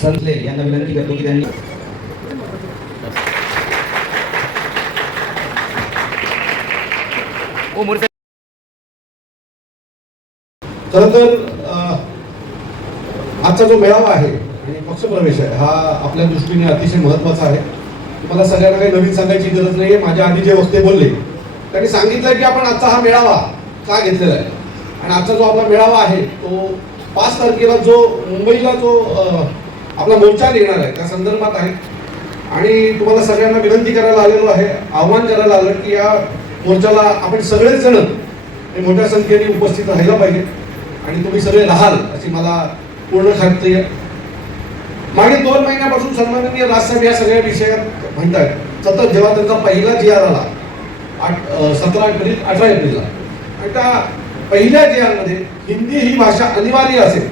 संतले यांना विनंती करतो की त्यांनी खरं तर आजचा जो मेळावा आहे आणि पक्षप्रवेश आहे हा आपल्या दृष्टीने अतिशय महत्त्वाचा आहे. मला सगळ्यांना काही नवीन सांगायची गरज नाही आहे माझ्या आधी जे वक्ते बोलले त्यांनी सांगितलं की आपण आजचा हा मेळावा का घेतलेला आहे? आणि आजचा जो आपला मेळावा आहे तो पाच तारखेला जो मुंबईला जो आपला मोर्चा निघणार आहे. त्या संदर्भात आहे. आणि तुम्हाला सगळ्यांना विनंती करायला आलेलो आहे आव्हान करायला आलं की या मोर्चाला आपण सगळेच जण हे मोठ्या संख्येने उपस्थित राहायला पाहिजे. आणि तुम्ही सगळे राहाल अशी मला पूर्ण खात्री आहे. मागील दोन महिन्यापासून सन्माननीय राजसाहेब या सगळ्या विषयात म्हणतात सतत जेव्हा त्यांचा पहिला जी आर आला आठ सतरा एप्रिल अठरा एप्रिलला. आणि त्या पहिल्या जी आरमध्ये हिंदी ही भाषा अनिवार्य असेल.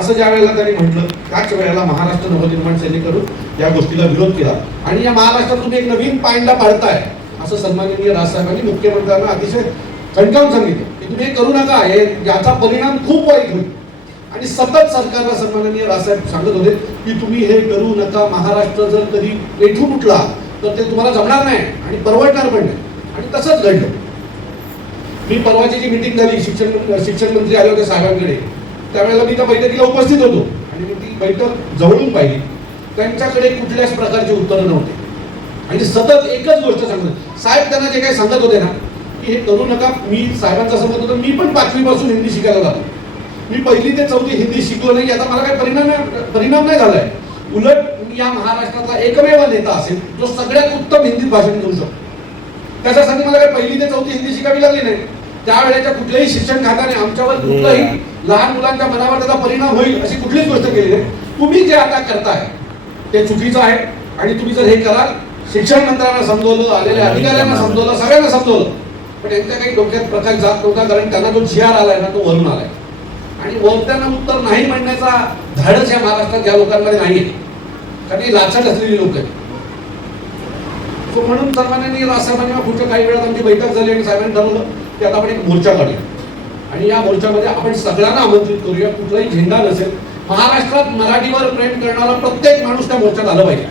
असं ज्या वेळेला त्यांनी म्हटलं त्याच वेळेला महाराष्ट्र नवनिर्माण सेनेकडून या गोष्टीला विरोध केला. आणि या महाराष्ट्रात तुम्ही एक नवीन पायंडा पाडताय असं सन्माननीय राजसाहेबांनी मुख्यमंत्र्यांना अतिशय कणकावून सांगितलं. की तुम्ही हे करू नका हे याचा परिणाम खूप वाईट होईल. आणि सतत सरकारला सन्माननीय राजसाहेब सांगत होते की तुम्ही हे करू नका महाराष्ट्र जर कधी पेठून उठला तर ते तुम्हाला जमणार नाही आणि परवडणार पण नाही. आणि तसंच घडलं. मी परवाची जी मिटिंग झाली शिक्षण शिक्षण मंत्री आले होते साहेबांकडे त्यावेळेला मी त्या बैठकीला उपस्थित होतो. आणि मी ती बैठक जवळून पाहिली. त्यांच्याकडे कुठल्याच प्रकारचे उत्तर नव्हते. आणि सतत एकच गोष्ट सांगत. साहेब त्यांना जे काही सांगत होते ना की हे करू नका मी साहेबांचा सांगत होतो मी पण पाचवीपासून हिंदी शिकायला लागलो. मी पहिली ते चौथी हिंदी शिकलो नाही याचा मला काही परिणाम परिणाम नाही झालाय. उलट मी या महाराष्ट्रातला एकमेव नेता असेल जो सगळ्यात उत्तम हिंदीत भाषण करू शकतो. त्याच्यासाठी मला काही पहिली ते चौथी हिंदी शिकावी लागली नाही. त्यावेळेच्या कुठल्याही शिक्षण खात्याने आमच्यावर कुठलाही लहान मुलांच्या मनावर त्याचा परिणाम होईल अशी कुठलीच गोष्ट केली नाही. तुम्ही जे आता करताय ते चुकीचं आहे. आणि तुम्ही जर हे कराल शिक्षण मंत्र्यांना समजवलं आलेल्या अधिकाऱ्यांना समजवलं सगळ्यांना समजवलं. पण त्यांच्या काही डोक्यात प्रकाश जात नव्हता कारण त्यांना जो आर आलाय ना तो वरून आलाय. आणि वरत्यांना उत्तर नाही म्हणण्याचा धाडस या महाराष्ट्रात या लोकांमध्ये नाहीये. कारण ही लाचाट असलेली लोक आहेत. म्हणून सर्वांनी राजसाहेबांनी मग पुढच्या काही वेळात आमची बैठक झाली आणि साहेबांनी ठरवलं की आता आपण एक मोर्चा काढूया. आणि या मोर्चामध्ये आपण सगळ्यांना आमंत्रित करूया. कुठलाही झेंडा नसेल महाराष्ट्रात मराठीवर प्रेम करणारा प्रत्येक माणूस त्या मोर्चात आलं पाहिजे.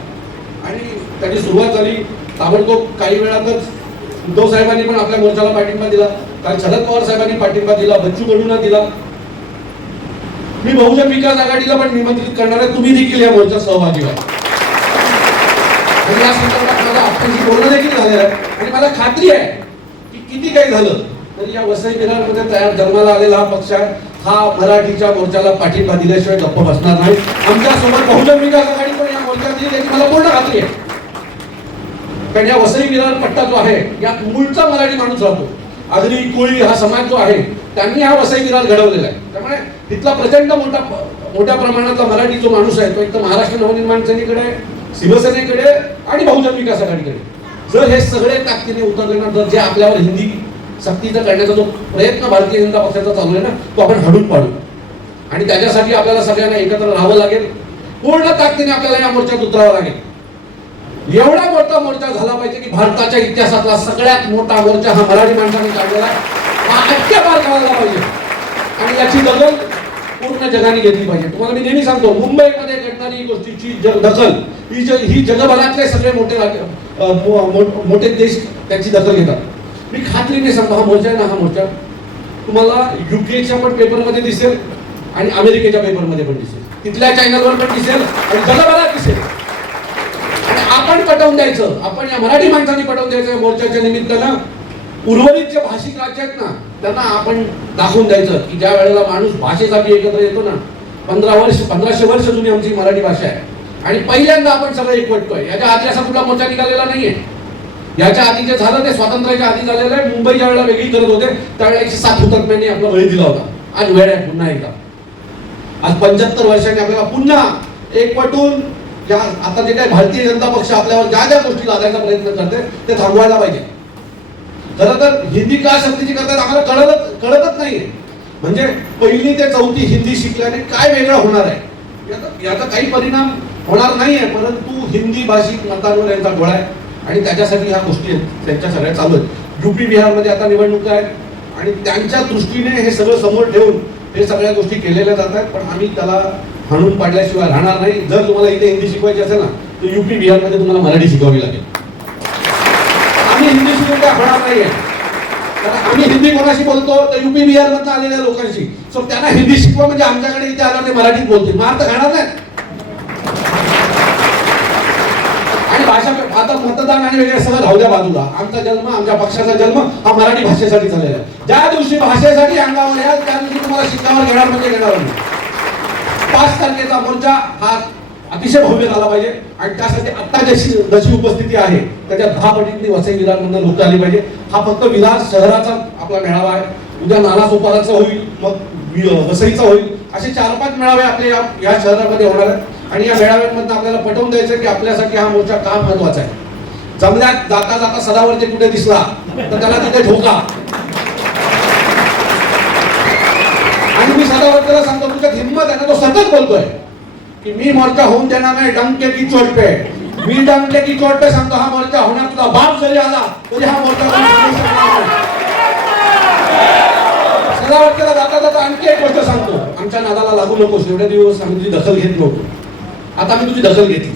आणि त्याची सुरुवात झाली ताबडतोब काही वेळातच उद्धव साहेबांनी पण आपल्या मोर्चाला पाठिंबा दिला काल शरद पवार साहेबांनी पाठिंबा दिला बच्चू कडूंना दिला. मी बहुजन विकास आघाडीला पण निमंत्रित करणार आहे. तुम्ही देखील या मोर्चात सहभागी व्हा. आणि या संदर्भात माझं आपल्याशी बोलणं देखील झालेलं आहे. आणि मला खात्री आहे की किती काही झालं तरी या वसई बिहारमध्ये तयार जन्माला आलेला हा पक्ष आहे. हा मराठीच्या मोर्चाला पाठिंबा दिल्याशिवाय गप्प बसणार नाही. आमच्यासोबत बहुजन विकास आघाडी पण या मोर्चात येईल याची मला पूर्ण खात्री आहे. कारण या वसई विरार पट्टा जो आहे यात मूळचा मराठी माणूस राहतो. आगरी कोळी हा समाज जो आहे त्यांनी हा वसई विरार घडवलेला आहे. त्यामुळे तिथला प्रचंड मोठा मोठ्या प्रमाणातला मराठी जो माणूस आहे तो एक तर महाराष्ट्र नवनिर्माण सेनेकडे शिवसेनेकडे आणि बहुजन विकास आघाडीकडे जर हे सगळे ताकदीने उतरले ना तर जे आपल्यावर हिंदी सक्तीचा करण्याचा जो प्रयत्न भारतीय जनता पक्षाचा चालू आहे ना तो आपण हडून पाडू. आणि त्याच्यासाठी आपल्याला सगळ्यांना एकत्र राहावं लागेल. पूर्ण ताकदीने आपल्याला या मोर्चात उतरावं लागेल. एवढा मोठा मोर्चा झाला पाहिजे की भारताच्या इतिहासातला सगळ्यात मोठा मोर्चा हा मराठी माणसाने काढलेला हा अटक्या पार करायला पाहिजे. आणि याची दखल पूर्ण जगाने घेतली पाहिजे. तुम्हाला मी नेहमी सांगतो मुंबईमध्ये घडणारी गोष्टीची जग दखल ही जग ही जगभरातले सगळे मोठे मोठे देश त्याची दखल घेतात. मी खात्रीने सांगतो हा मोर्चा आहे ना हा मोर्चा. तुम्हाला युकेच्या पण पेपरमध्ये दिसेल आणि अमेरिकेच्या पेपरमध्ये पण दिसेल. तिथल्या चॅनलवर पण दिसेल आणि जगभरात दिसेल. आणि आपण पटवून द्यायचं. आपण या मराठी माणसांनी पटवून द्यायचं या मोर्चाच्या निमित्तानं. उर्वरित जे भाषिक राज्य आहेत ना त्यांना आपण दाखवून द्यायचं की ज्या वेळेला माणूस भाषेसाठी एकत्र येतो ना पंधरा वर्ष पंधराशे वर्ष जुनी आमची मराठी भाषा आहे. आणि पहिल्यांदा आपण सगळं एकवटतोय. याच्या आधी असा कुठला मोर्चा निघालेला नाहीये. याच्या आधी जे झालं ते स्वातंत्र्याच्या आधी झालेलं आहे. मुंबई ज्या वेळेला वेगळी करत होते त्यावेळेला एकशे सात हुतात्म्यांनी आपला बळी दिला होता. आज वेळ आहे पुन्हा एकदा. आज पंच्याहत्तर वर्षांनी आपल्याला पुन्हा एकपटून ज्या आता जे काही भारतीय जनता पक्ष आपल्यावर ज्या ज्या गोष्टी लादायचा प्रयत्न करते ते थांबवायला पाहिजे. खरं तर हिंदी का शक्तीची करतात आम्हाला कळतच कळतच नाहीये. म्हणजे पहिली ते चौथी हिंदी शिकल्याने काय वेगळं होणार आहे? याचा- याचा काही परिणाम होणार नाहीये परंतु हिंदी भाषिक मतांवर यांचा गोळा आहे. आणि त्याच्यासाठी ह्या गोष्टी आहेत, त्यांच्या सगळ्या चालू आहेत. युपी बिहारमध्ये आता निवडणुका आहेत आणि त्यांच्या दृष्टीने हे सगळं समोर ठेवून हे सगळ्या गोष्टी केलेल्या जात आहेत पण आम्ही त्याला हाणून पाडल्याशिवाय राहणार नाही. जर तुम्हाला इथे हिंदी शिकवायची असेल ना तर युपी बिहारमध्ये तुम्हाला मराठी शिकवावी लागेल. आम्ही हिंदी शिकून काय होणार नाहीये कारण आम्ही हिंदी कोणाशी बोलतो तर युपी बिहार आलेल्या लोकांशी. सो त्यांना हिंदी शिकवा म्हणजे आमच्याकडे इथे आला ते मराठीत बोलते मार तर खाणार नाही आणि भाषा आता मतदान आणि वगैरे सगळं राहू द्या बाजूला. आमचा जन्म आमच्या पक्षाचा जन्म हा मराठी भाषेसाठी झालेला आहे. ज्या दिवशी भाषेसाठी अंगावर याल त्या दिवशी तुम्हाला शिक्कावर घेणार म्हणजे घेणार नाही पाच तारखेचा मोर्चा हा अतिशय भव्य झाला पाहिजे. आणि त्यासाठी आत्ता जशी जशी उपस्थिती आहे त्याच्या दहा पटींनी वसई विधानमधून लोक आली पाहिजे. हा फक्त विधान शहराचा आपला मेळावा आहे. उद्या नाना सोपाराचा होईल मग वसईचा होईल. असे चार पाच मेळावे आपले या या शहरामध्ये होणार आहेत. आणि या मेळाव्यांमधून आपल्याला पटवून द्यायचं की आपल्यासाठी हा मोर्चा का महत्त्वाचा आहे. जमल्यात जाता जाता सदावरती कुठे दिसला तर त्याला तिथे ठोका आणि मी सदावर्तीला सांगतो तुझ्यात हिंमत आहे ना तो सतत बोलतोय की मी मोर्चा होऊन देणार नाही डंके की चोटपे मी डंके की चोटपे सांगतो हा मोर्चा होणार तुझा बाप जरी आला तरी हा मोर्चा कोणी सदावर्तीला जाता जाता आणखी एक गोष्ट सांगतो आमच्या नादाला लागू नकोस एवढे दिवस आम्ही तुझी दखल घेत नव्हतो. आता मी तुझी दखल घेतली.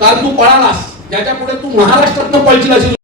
काल तू पळालास ज्याच्या पुढे तू महाराष्ट्रातनं पळशील अशी